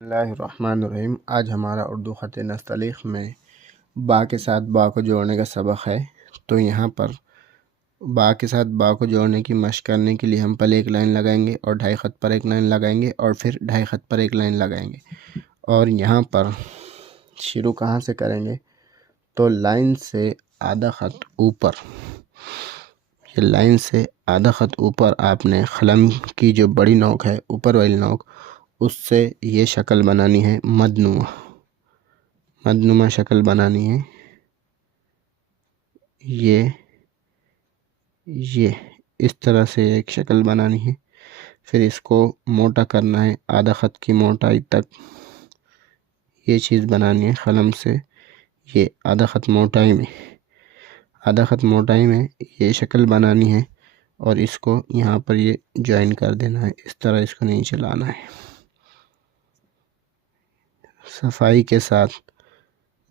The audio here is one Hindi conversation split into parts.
बिस्मिल्लाहिर्रहमानिर्रहीम। आज हमारा उर्दू ख़त नस्तलीक़ में बा के साथ बा को जोड़ने का सबक है। तो यहाँ पर बा के साथ बा को जोड़ने की मशक़ करने के लिए हम पहले एक लाइन लगाएंगे और ढाई ख़त पर एक लाइन लगाएंगे और फिर ढाई ख़त पर एक लाइन लगाएंगे। और यहाँ पर शुरू कहाँ से करेंगे, तो लाइन से आधा ख़त ऊपर, ये लाइन से आधा ख़त ऊपर आपने क़लम की जो बड़ी नोक है, ऊपर वाली नोक, उससे ये शक्ल बनानी है मदनुमा शक्ल बनानी है। ये इस तरह से एक शक्ल बनानी है। फिर इसको मोटा करना है आधा ख़त की मोटाई तक। ये चीज़ बनानी है क़लम से, ये आधा ख़त मोटाई में ये शक्ल बनानी है। और इसको यहाँ पर ये ज्वाइन कर देना है, इस तरह इसको नहीं चलाना है। सफाई के साथ,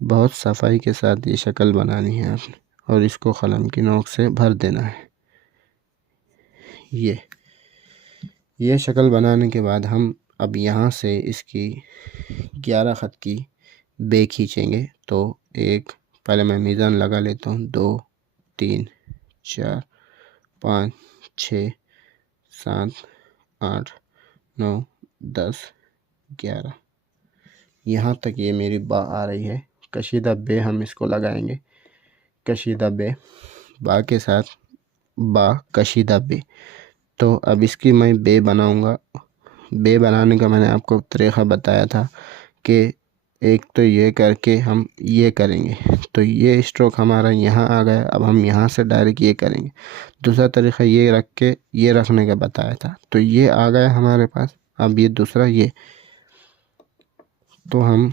बहुत सफाई के साथ ये शक्ल बनानी है आपने, और इसको क़लम की नोक से भर देना है। ये शक्ल बनाने के बाद हम अब यहाँ से इसकी 11 ख़त की बे खींचेंगे। तो एक, पहले मैं मीज़ान लगा लेता हूँ, 2 3 4 5 6 7 8 9 10 11, यहाँ तक ये मेरी बा आ रही है। कशीदा बे हम इसको लगाएंगे। कशीदा बे, बा के साथ बा कशीदा बे। तो अब इसकी मैं बे बनाऊंगा। बे बनाने का मैंने आपको तरीक़ा बताया था कि एक तो ये करके हम ये करेंगे, तो ये स्ट्रोक हमारा यहाँ आ गया। अब हम यहाँ से डायरेक्ट ये करेंगे। दूसरा तरीक़ा ये रख के ये रखने का बताया था, तो ये आ गया हमारे पास। अब ये दूसरा ये, तो हम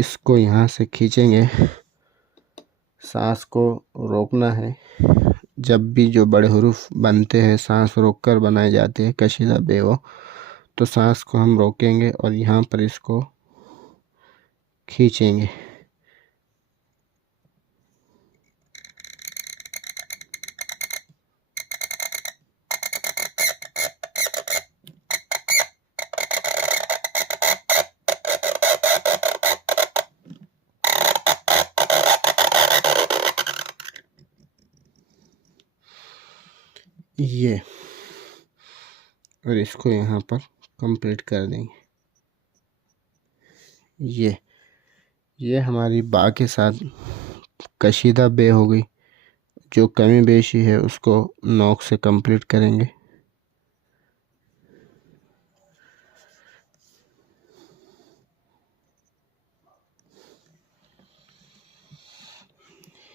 इसको यहाँ से खींचेंगे। सांस को रोकना है। जब भी जो बड़े हुरूफ बनते हैं सांस रोक कर बनाए जाते हैं कशीदा बे वो, तो सांस को हम रोकेंगे और यहाँ पर इसको खींचेंगे। ये, और इसको यहाँ पर कंप्लीट कर देंगे। ये हमारी बा के साथ कशीदा बे हो गई। जो कमी बेशी है उसको नोक से कंप्लीट करेंगे।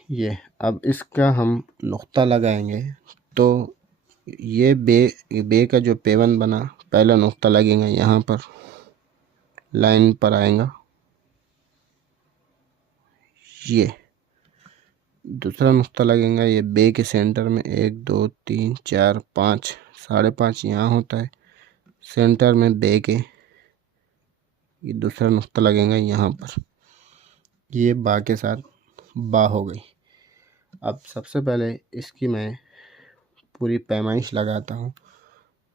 ये, अब इसका हम नुक्ता लगाएंगे। तो ये बे का जो पेवन बना, पहला नुक्ता लगेगा यहाँ पर, लाइन पर आएगा। ये दूसरा नुक्ता लगेगा ये बे के सेंटर में, 1 2 3 4 5, 5.5 यहाँ होता है। सेंटर में बे के ये दूसरा नुक्ता लगेगा यहाँ पर। ये बा के साथ बा हो गई। अब सबसे पहले इसकी मैं पूरी पैमाइश लगाता हूँ।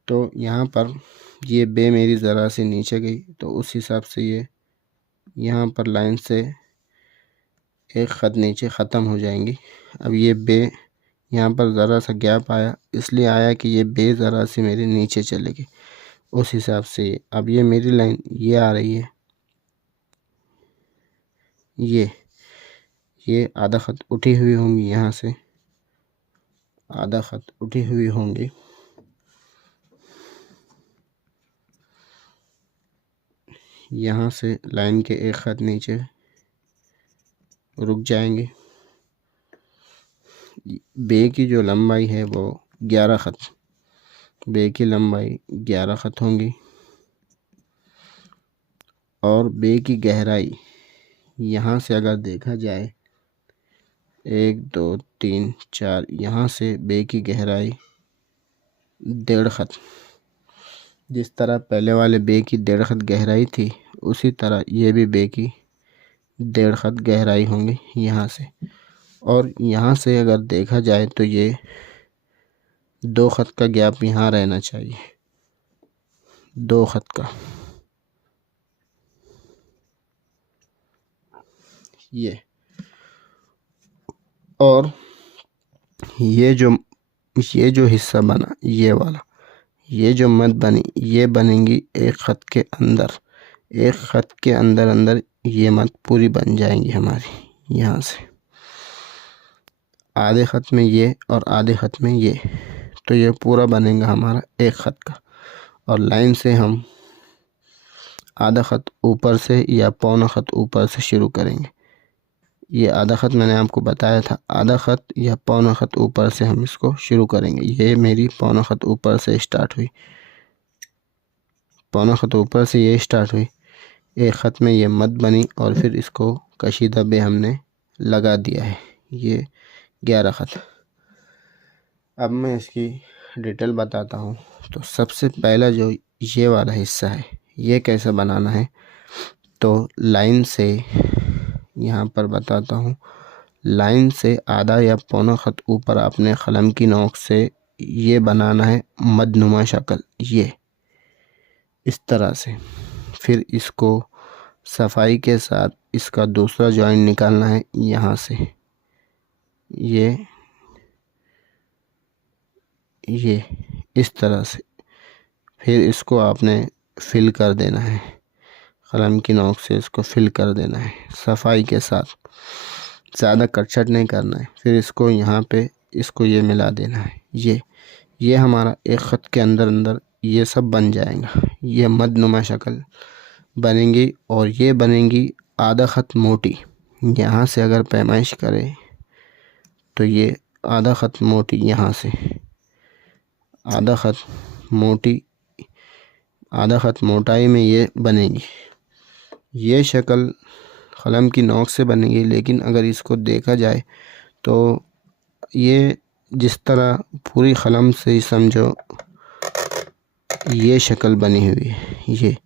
तो यहाँ पर ये बे मेरी ज़रा सी नीचे गई, तो उस हिसाब से ये यहाँ पर लाइन से एक ख़त नीचे ख़त्म हो जाएंगी। अब ये बे यहाँ पर ज़रा सा गैप आया, इसलिए आया कि ये बे ज़रा सी मेरी नीचे चलेगी। उस हिसाब से अब ये मेरी लाइन ये आ रही है। ये आधा ख़त उठी हुई होंगी, यहाँ से आधा ख़त उठी हुई होंगी। यहाँ से लाइन के एक ख़त नीचे रुक जाएंगे। बे की जो लंबाई है वो 11 ख़त, बे की लंबाई 11 ख़त होंगी। और बे की गहराई यहाँ से अगर देखा जाए 1 2 3 4, यहाँ से बे की गहराई 1.5 ख़त। जिस तरह पहले वाले बे की 1.5 ख़त गहराई थी, उसी तरह ये भी बे की 1.5 ख़त गहराई होंगी यहाँ से। और यहाँ से अगर देखा जाए तो ये 2 ख़त का गैप यहाँ रहना चाहिए, 2 ख़त का। और ये जो हिस्सा बना, ये वाला, ये जो मत बनी, ये बनेंगी एक ख़त के अंदर, एक ख़त के अंदर अंदर ये मत पूरी बन जाएंगी हमारी। यहाँ से आधे ख़त में ये और आधे ख़त में ये, तो ये पूरा बनेगा हमारा एक ख़त का। और लाइन से हम आधा ख़त ऊपर से या पौना ख़त ऊपर से शुरू करेंगे। ये आधा ख़त मैंने आपको बताया था, आधा ख़त या पौना ख़त ऊपर से हम इसको शुरू करेंगे। ये मेरी पौना ख़त ऊपर से स्टार्ट हुई, पौना ख़त ऊपर से ये स्टार्ट हुई, एक ख़त में ये मत बनी और फिर इसको कशीदा बे हमने लगा दिया है। ये 11 ख़त। अब मैं इसकी डिटेल बताता हूँ। तो सबसे पहला जो ये वाला हिस्सा है, ये कैसे बनाना है, तो लाइन से यहाँ पर बताता हूँ। लाइन से आधा या पौना ख़त ऊपर अपने कलम की नोक से ये बनाना है मदनुमा शक्ल, ये इस तरह से। फिर इसको सफाई के साथ इसका दूसरा जॉइंट निकालना है यहाँ से, ये इस तरह से। फिर इसको आपने फिल कर देना है, कलम की नोक से इसको फिल कर देना है सफाई के साथ, ज़्यादा कटछट नहीं करना है। फिर इसको यहाँ पे इसको ये मिला देना है। ये हमारा एक ख़त के अंदर अंदर ये सब बन जाएगा। ये मदनुमा शक्ल बनेंगी और ये बनेंगी आधा ख़त मोटी। यहाँ से अगर पैमाइश करें तो ये आधा ख़त मोटी, यहाँ से आधा ख़त मोटी, आधा ख़त मोटाई में ये बनेगी। ये शक्ल कलम की नोक से बनेगी, लेकिन अगर इसको देखा जाए तो ये जिस तरह पूरी कलम से ही समझो ये शक्ल बनी हुई है। ये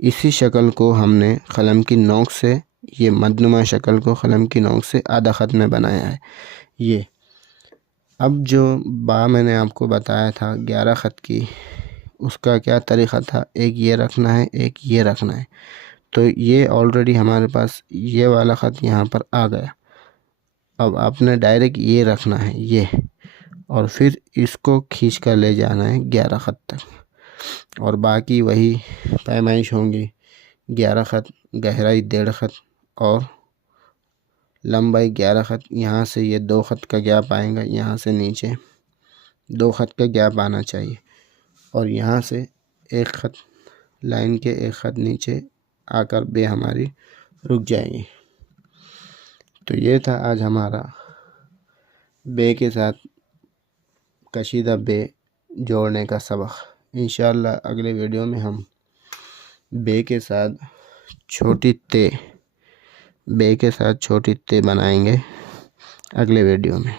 इसी शक्ल को हमने कलम की नोक से, ये मदनुमा शक्ल को कलम की नोक से आधा ख़त में बनाया है। ये अब जो मैंने आपको बताया था 11 ख़त की, उसका क्या तरीक़ा था, एक ये रखना है, एक ये रखना है। तो ये ऑलरेडी हमारे पास ये वाला ख़त यहाँ पर आ गया। अब आपने डायरेक्ट ये रखना है ये, और फिर इसको खींच कर ले जाना है 11 ख़त तक। और बाकी वही पैमाइश होंगी, 11 ख़त, गहराई 1.5 ख़त और लंबाई 11 ख़त। यहाँ से ये 2 ख़त का गैप आएगा, यहाँ से नीचे 2 ख़त का गैप आना चाहिए। और यहाँ से एक ख़त, लाइन के एक ख़त नीचे आकर बे हमारी रुक जाएंगी। तो ये था आज हमारा बे के साथ कशीदा बे जोड़ने का सबक। इंशाअल्लाह अगले वीडियो में हम बे के साथ छोटी ते बनाएंगे अगले वीडियो में।